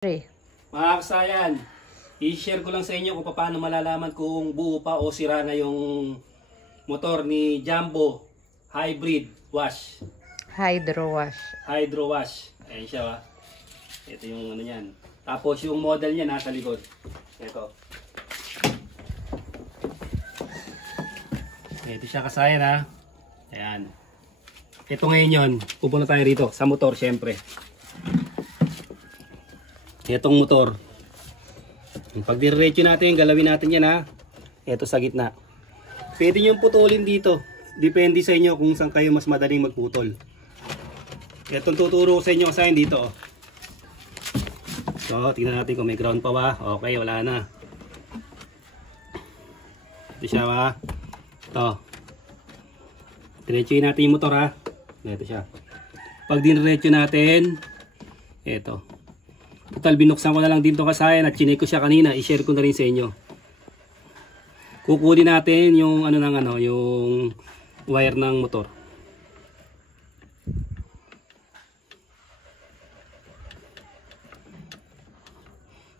Mga kasayan, i-share ko lang sa inyo kung paano malalaman kung buo pa o sira na yung motor ni Jumbo Hybrid Wash. Hydro wash. Hydro Wash. Ayan siya ba. Ito yung ano yan. Tapos yung model niya nasa likod. Ito. Ito siya kasayan ha. Ayan. Ito ngayon yun. Pupunta tayo rito sa motor syempre. Itong motor. Pag diretso natin, galawin natin yan ha. Ito sa gitna. Pwede nyo putulin dito. Depende sa inyo kung saan kayo mas madaling magputol. Itong tuturo ko sa inyo kasi dito. So, tingnan natin kung may ground pa ba. Okay, wala na. Ito siya ba. Ito. Diretsoin natin yung motor ha. Ito siya. Pag diretso natin, ito. Total, binuksan ko na lang dito kasayan at chinek ko siya kanina. I-share ko na rin sa inyo. Kukunin natin yung yung wire ng motor.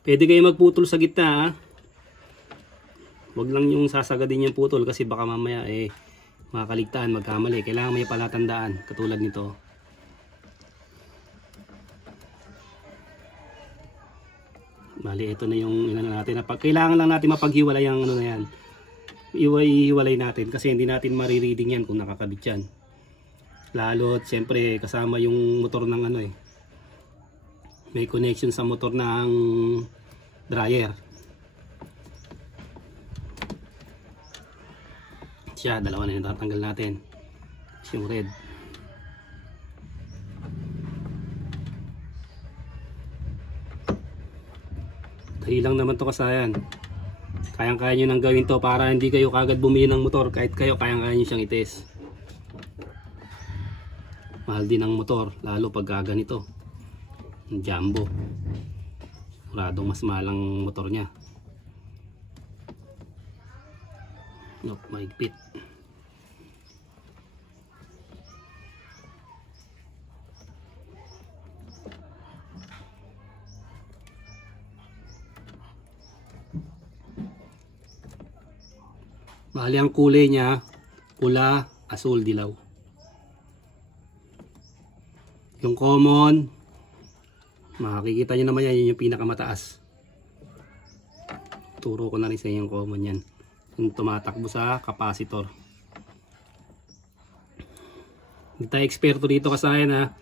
Pwede kayo magputol sa gitna ha. Huwag lang yung sasagadin yung putol kasi baka mamaya makakaligtaan, magkamali. Kailangan may palatandaan katulad nito. Bali, ito na yung natin. Kailangan lang natin mapaghiwalay ang na yan. Ihiwalay natin kasi hindi natin marireading yan kung nakakabit yan. Lalo't siyempre kasama yung motor ng may connection sa motor ng dryer. Siya, dalawa na yung tatanggal natin. Yung red. Dahil lang naman to kasayan. Kayang-kaya nyo nang gawin to para hindi kayo kagad bumili ng motor. Kahit kayo, kayang-kaya nyo siyang ites. Mahal din ang motor, lalo pag ganito. Jumbo. Muradong mas mahal ang motor niya. Nope, mahigpit. Bali ang kulay niya, pula, asul, dilaw. Yung common, makikita nyo naman yan, yun yung pinakamataas. Turo ko na rin sa inyo yung common yan. Yung tumatakbo sa capacitor. Hindi tayo eksperto dito kasayan ha.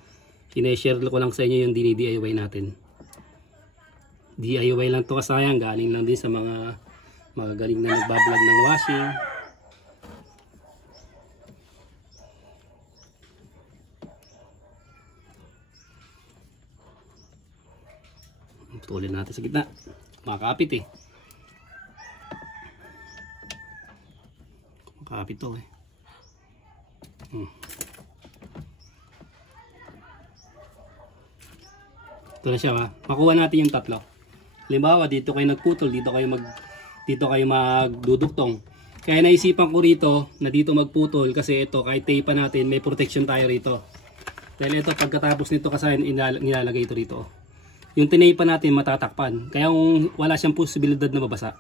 Sineshare ko lang sa inyo yung DIY natin. DIY lang to kasayan, galing lang din sa mga magagaling na nagbablog ng washing. Putulin natin sa gitna. Makakapit Makakapit to Ito na siya ha. Makuha natin yung tatlo. Halimbawa dito kayo nagputol, dito kayo magduduktong. Kaya naisipan ko rito na dito magputol kasi ito kahit tape pa natin may protection tayo rito. Dahil ito pagkatapos nito kasi nilalagay ito rito. Yung tinape pa natin matatakpan. Kaya kung wala siyang posibilidad na mabasa.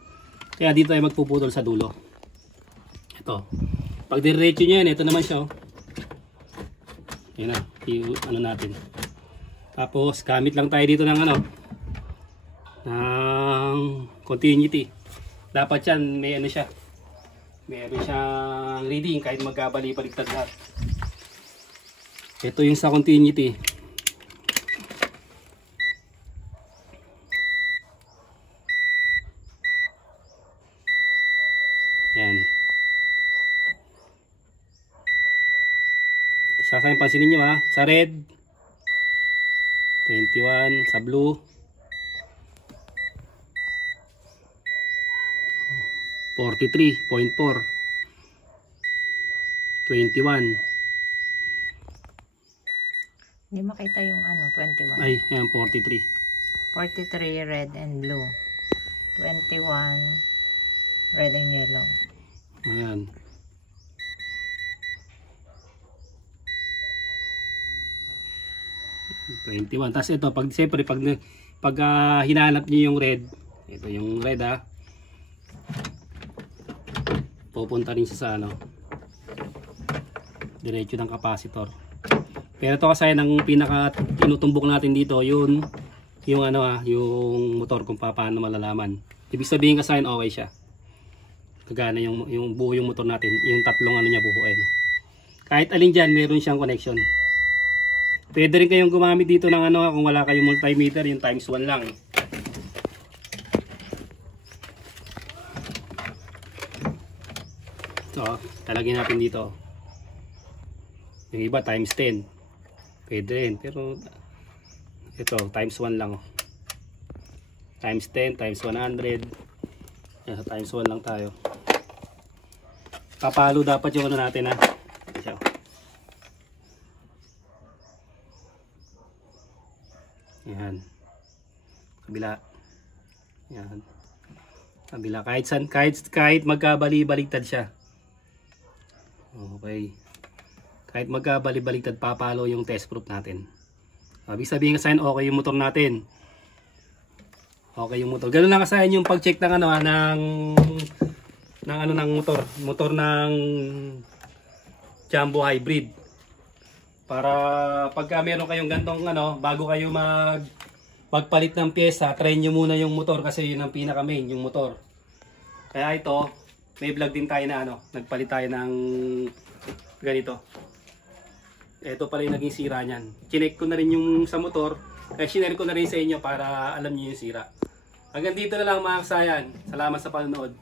Kaya dito ay magpuputol sa dulo. Ito. Pag diretso niya yan, ito naman siya. Yan na. Yung natin. Tapos gamit lang tayo dito ng ng continuity. Dapat yan may siya. Meron siyang reading kahit magkabali-baligtad lahat. Ito yung sa continuity. Yan. Sasayang pansinin nyo ha. Sa red 21, sa blue 43.4 21. Hindi makita yung 21. Ay, yan 43. 43 red and blue. 21 red and yellow. Ayan. $21. Tapos ito, pag siyempre pag Pag hinanap niyo yung red, ito yung red pupunta rin siya sa ano, diretso ng capacitor. Pero ito kasi ang pinaka tinutumbok natin dito yung ano yung motor, kung paano malalaman. Ibig sabihin kasi okay siya. Kagana yung buo yung motor natin, yung tatlong ano niya buo no. Kahit alin diyan meron siyang connection. Pwede rin kayong gumamit dito ng ano kung wala kayong multimeter, yung times 1 lang. So, talagyan natin dito. Yung iba times 10. Pwede rin, pero ito times 1 lang. Times 10, times 100. Yan, times 1 lang tayo. Papalo dapat yung ano natin So, yan. Kabila. Yan. Kabila. Kahit magkabali-baligtad siya. Okay. Kahit magkabali-baligtad, papalo yung test proof natin. Ibig sabihin kasi okay yung motor natin. Okay yung motor. Ganun lang kasi yung pag-check ng ano ng motor ng Jumbo Hybrid. Para pagka meron kayong gantong bago kayo magpalit ng pyesa, try nyo muna yung motor kasi yun ang pinaka main, yung motor. Kaya ito, may vlog din tayo na nagpalit tayo ng ganito. Ito pala yung naging sira niyan. Chinek ko na rin yung sa motor, kaya sinare ko na rin sa inyo para alam niyo yung sira. Hanggang dito na lang mga kasayan. Salamat sa panonood.